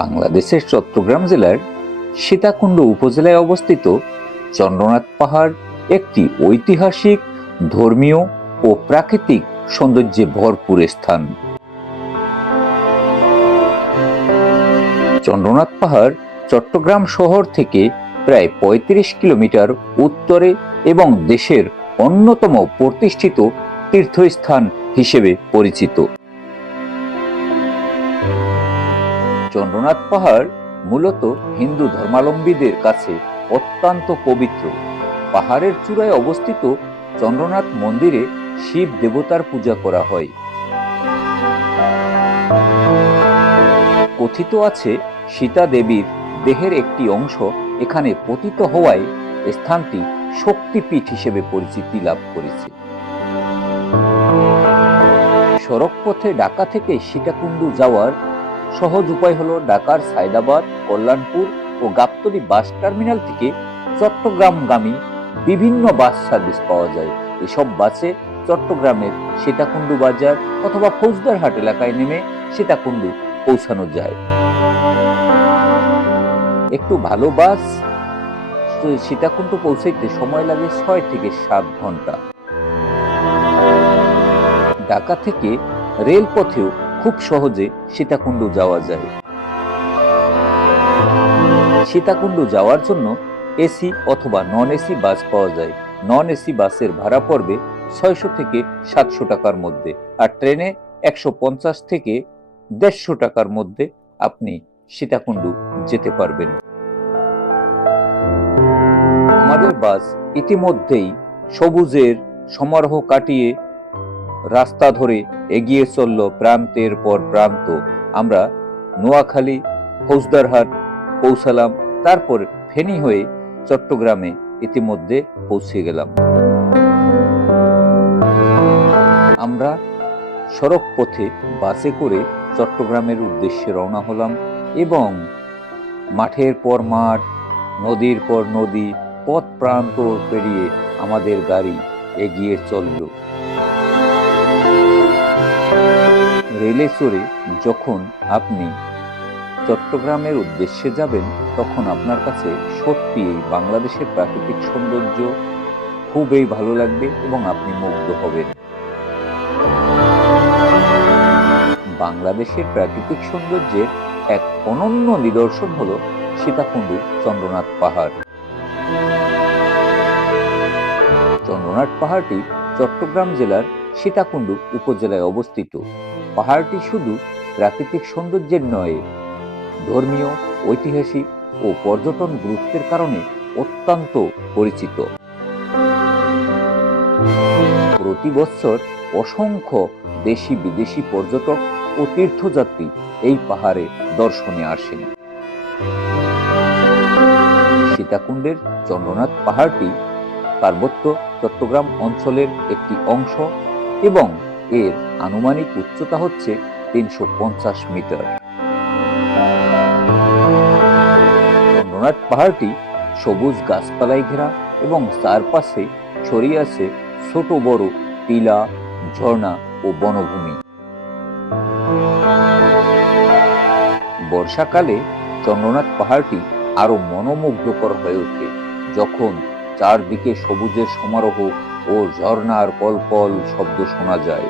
বাংলাদেশের চট্টগ্রাম জেলার সীতাকুণ্ড উপজেলায় অবস্থিত চন্দ্রনাথ পাহাড় একটি ঐতিহাসিক, ধর্মীয় ও প্রাকৃতিক সৌন্দর্যে ভরপুর স্থান। চন্দ্রনাথ পাহাড় চট্টগ্রাম শহর থেকে প্রায় ৩৫ কিলোমিটার উত্তরে এবং দেশের অন্যতম প্রতিষ্ঠিত তীর্থস্থান হিসেবে পরিচিত। চন্দ্রনাথ পাহাড় মূলত হিন্দু ধর্মাবলম্বীদের কাছে অত্যন্ত পবিত্র। পাহাড়ের চূড়ায় অবস্থিত চন্দ্রনাথ মন্দিরে শিব দেবতার পূজা করা হয়। কথিত আছে, সীতা দেবীর দেহের একটি অংশ এখানে পতিত হওয়ায় স্থানটি শক্তিপীঠ হিসেবে পরিচিতি লাভ করেছে। সড়ক পথে ঢাকা থেকে সীতাকুণ্ডু যাওয়ার সহজ উপায় হলো ঢাকার সায়দাবাদ কল্যাণপুর ও গাবতলী বাস টার্মিনাল থেকে চট্টগ্রামগামী বিভিন্ন বাস সার্ভিস পাওয়া যায়। এসব বাসে চট্টগ্রামের সীতাকুণ্ডু বাজার অথবা ফৌজদারহাট এলাকায় নেমে সীতাকুণ্ডু পৌঁছানো যায়। একটু ভালো বাস সীতাকুণ্ডু পৌঁছাইতে সময় লাগে ছয় থেকে সাত ঘণ্টা। ঢাকা থেকে রেলপথেও খুব সহজে সীতাকুণ্ডু যাওয়া যায়। সীতাকুণ্ডু যাওয়ার জন্য এসি অথবা নন এসি বাস পাওয়া যায়। নন এসি বাসের ভাড়া পড়বে ছয়শো থেকে সাতশো টাকার মধ্যে আর ট্রেনে একশো পঞ্চাশ থেকে দেড়শো টাকার মধ্যে আপনি সীতাকুণ্ডু যেতে পারবেন। আমাদের বাস ইতিমধ্যেই সবুজের সমারোহ কাটিয়ে রাস্তা ধরে এগিয়ে চলল প্রান্তের পর প্রান্ত। আমরা নোয়াখালী, ফৌজদারহাট পৌঁছালাম, তারপর ফেনী হয়ে চট্টগ্রামে ইতিমধ্যে পৌঁছে গেলাম। আমরা সড়ক পথে বাসে করে চট্টগ্রামের উদ্দেশ্যে রওনা হলাম এবং মাঠের পর মাঠ, নদীর পর নদী, পথ প্রান্ত পেরিয়ে আমাদের গাড়ি এগিয়ে চলল। রেলে চড়ে যখন আপনি চট্টগ্রামের উদ্দেশ্যে যাবেন, তখন আপনার কাছে সত্যি এই বাংলাদেশের প্রাকৃতিক সৌন্দর্য খুবই ভালো লাগবে এবং আপনি মুগ্ধ হবেন। বাংলাদেশের প্রাকৃতিক সৌন্দর্যের এক অনন্য নিদর্শন হল সীতাকুণ্ডু চন্দ্রনাথ পাহাড়। চন্দ্রনাথ পাহাড়টি চট্টগ্রাম জেলার সীতাকুণ্ডু উপজেলায় অবস্থিত। পাহাড়টি শুধু প্রাকৃতিক সৌন্দর্যের নয়, ধর্মীয়, ঐতিহাসিক ও পর্যটন গুরুত্বের কারণে অত্যন্ত পরিচিত। প্রতি বছর অসংখ্য দেশি বিদেশি পর্যটক ও তীর্থযাত্রী এই পাহাড়ে দর্শনে আসেন। সীতাকুণ্ডের চন্দ্রনাথ পাহাড়টি পার্বত্য চট্টগ্রাম অঞ্চলের একটি অংশ এবং এর আনুমানিক উচ্চতা হচ্ছে তিনশো পঞ্চাশ মিটার। চন্দ্রনাথ পাহাড়টি সবুজ গাছপালায় ঘেরা এবং চারপাশে ছড়িয়ে আছে ছোট বড় টিলা, ঝর্ণা ও বনভূমি। বর্ষাকালে চন্দ্রনাথ পাহাড়টি আরও মনোমুগ্ধকর হয়ে ওঠে, যখন চারদিকে সবুজের সমারোহ ও ঝর্ণার কলকল শব্দ শোনা যায়।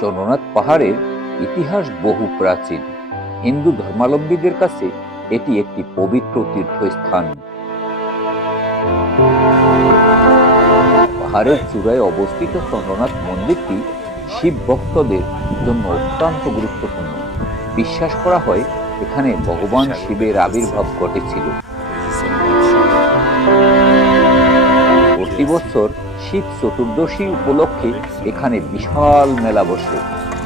চন্দ্রনাথ পাহাড়ের ইতিহাস বহু প্রাচীন। হিন্দু ধর্মাবলম্বীদের কাছে এটি একটি পবিত্র তীর্থস্থান। পাহাড়ের চূড়ায় অবস্থিত চন্দ্রনাথ মন্দিরটি শিব ভক্তদের জন্য অত্যন্ত গুরুত্বপূর্ণ। বিশ্বাস করা হয়, এখানে ভগবান শিবের আবির্ভাব ঘটেছিল। প্রতি বছর শিব চতুর্দশী উপলক্ষে এখানে বিশাল মেলা বসে,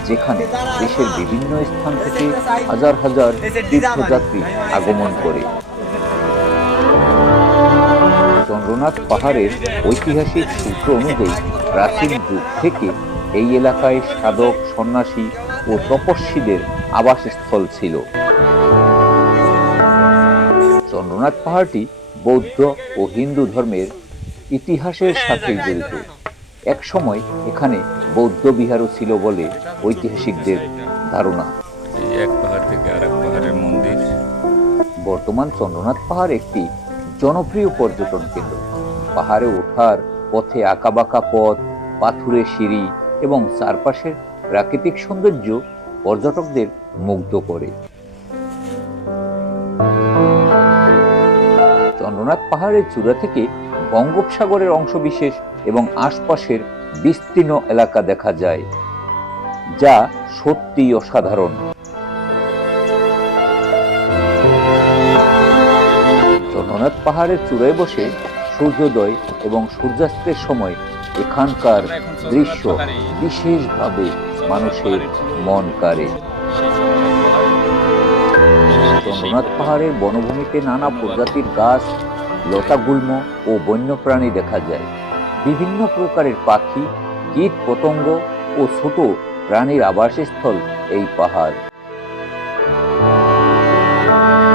যেখানে দেশের বিভিন্ন স্থান থেকে হাজার হাজার তীর্থযাত্রী আগমন করে। চন্দ্রনাথ পাহাড়ের ঐতিহাসিক সূত্র অনুযায়ী প্রাচীন যুগ থেকে এই এলাকায় সাধক, সন্ন্যাসী ও তপস্বীদের আবাসস্থল ছিল। চন্দ্রনাথ পাহাড়টি বৌদ্ধ ও হিন্দু ধর্মের ইতিহাসের সাথে জড়িত এক সময় এখানে বৌদ্ধ বিহারও ছিল বলে ঐতিহাসিকদের ধারণা। এক পাহাড় থেকে আরেক পাহাড়ের মন্দির। বর্তমান চন্দ্রনাথ পাহাড় একটি জনপ্রিয় পর্যটন কেন্দ্র। পাহাড়ে ওঠার পথে আঁকাবাঁকা পথ পাথুরে সিঁড়ি এবং চারপাশের প্রাকৃতিক সৌন্দর্য পর্যটকদের মুগ্ধ করে। চন্দ্রনাথ পাহাড়ের চূড়া থেকে বঙ্গোপসাগরের অংশবিশেষ এবং আশপাশের বিস্তীর্ণ এলাকা দেখা যায়, যা সত্যি অসাধারণ। চন্দ্রনাথ পাহাড়ের চূড়ায় বসে সূর্যোদয় এবং সূর্যাস্তের সময় এখানকার দৃশ্য বিশেষভাবে মানুষের মন কাড়ে। চন্দ্রনাথ পাহাড়ের বনভূমিতে নানা প্রজাতির গাছ লতাগুল্ম ও বন্যপ্রাণী দেখা যায়। বিভিন্ন প্রকারের পাখি কীট পতঙ্গ ও ছোট প্রাণীর আবাসস্থল এই পাহাড়।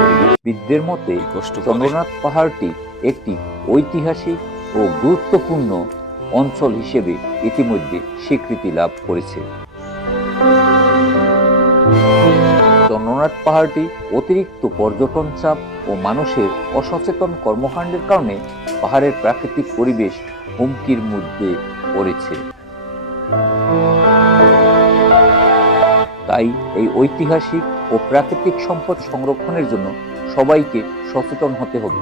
পরিবেশবিদদের মতে চন্দ্রনাথ পাহাড়টি একটি ঐতিহাসিক ও গুরুত্বপূর্ণ অঞ্চল হিসেবে ইতিমধ্যে স্বীকৃতি লাভ করেছে। চন্দ্রনাথ পাহাড়টি অতিরিক্ত পর্যটন চাপ ও মানুষের অসচেতন কর্মকাণ্ডের কারণে পাহাড়ের প্রাকৃতিক পরিবেশ হুমকির মধ্যে পড়েছে। তাই এই ঐতিহাসিক ও প্রাকৃতিক সম্পদ সংরক্ষণের জন্য সবাইকে সচেতন হতে হবে।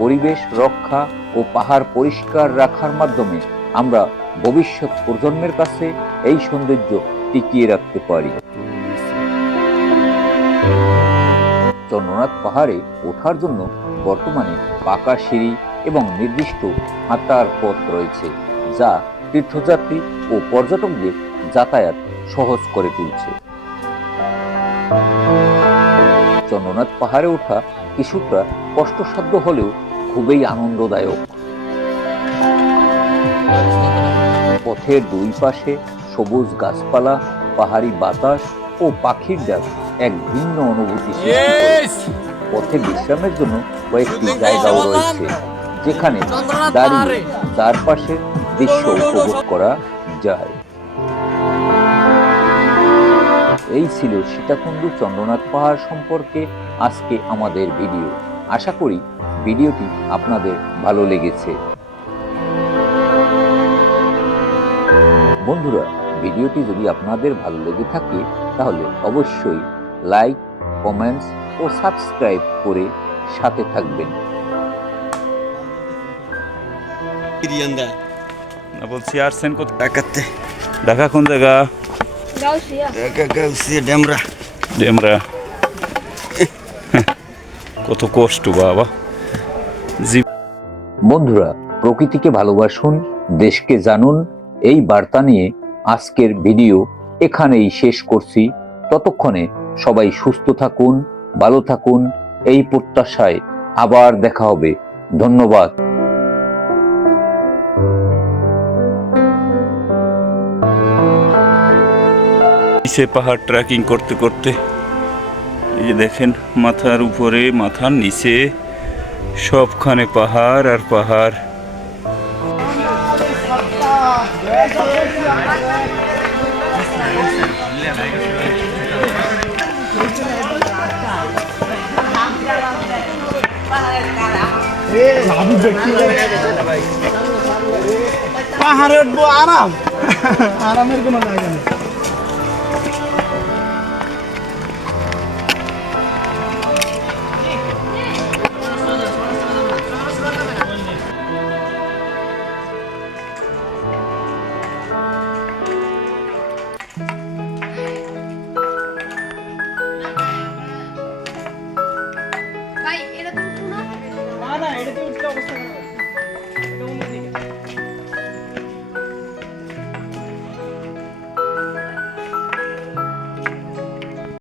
পরিবেশ রক্ষা ও পাহাড় পরিষ্কার রাখার মাধ্যমে আমরা ভবিষ্যৎ প্রজন্মের কাছে এই সৌন্দর্য টিকিয়ে রাখতে পারি। চন্দ্রনাথ পাহাড়ে ওঠার জন্য বর্তমানে পাকা সিঁড়ি এবং নির্দিষ্ট হাঁটার পথ রয়েছে, যা তীর্থযাত্রী ও পর্যটকদের যাতায়াত সহজ করে তুলছে। চন্দ্রনাথ পাহাড়ে ওঠা কিছুটা কষ্টসাধ্য হলেও খুবই আনন্দদায়ক। পথের দুই পাশে সবুজ গাছপালা, পাহাড়ি বাতাস ও পাখির ডাক এক ভিন্ন অনুভূতি পথে বিশ্রামের জন্য কয়েকটি জায়গাও রয়েছে যেখানে দাঁড়িয়ে তার চারপাশের দৃশ্য উপভোগ করা যায়। এই ছিল সীতাকুণ্ডু চন্দ্রনাথ পাহাড় সম্পর্কে আজকে আমাদের ভিডিও। আশা করি ভিডিওটি আপনাদের ভালো লেগেছে। বন্ধুরা ভিডিওটি যদি আপনাদের ভালো লেগে থাকে তাহলে অবশ্যই লাইক কমেন্টস ও সাবস্ক্রাইব করে সাথে থাকবেন. না বলছি কোথায় Akate. ঢাকা কোন জায়গা? gausi ডেমরা। কত কষ্ট বাবা। বন্ধুরা প্রকৃতিকে ভালোবাসুন দেশকে জানুন এই বার্তা নিয়ে আজকের ভিডিও এখানেই শেষ করছি। ততক্ষণে সবাই সুস্থ থাকুন, ভালো থাকুন, এই প্রত্যাশায় আবার দেখা হবে। ধন্যবাদ। নিচে পাহাড় ট্রেকিং করতে করতে, এই যে দেখেন মাথার উপরে, মাথার নিচে, সবখানে পাহাড় আর পাহাড় পাহাড়ে। উঠবো আরাম আরামের কোনো জায়গা নেই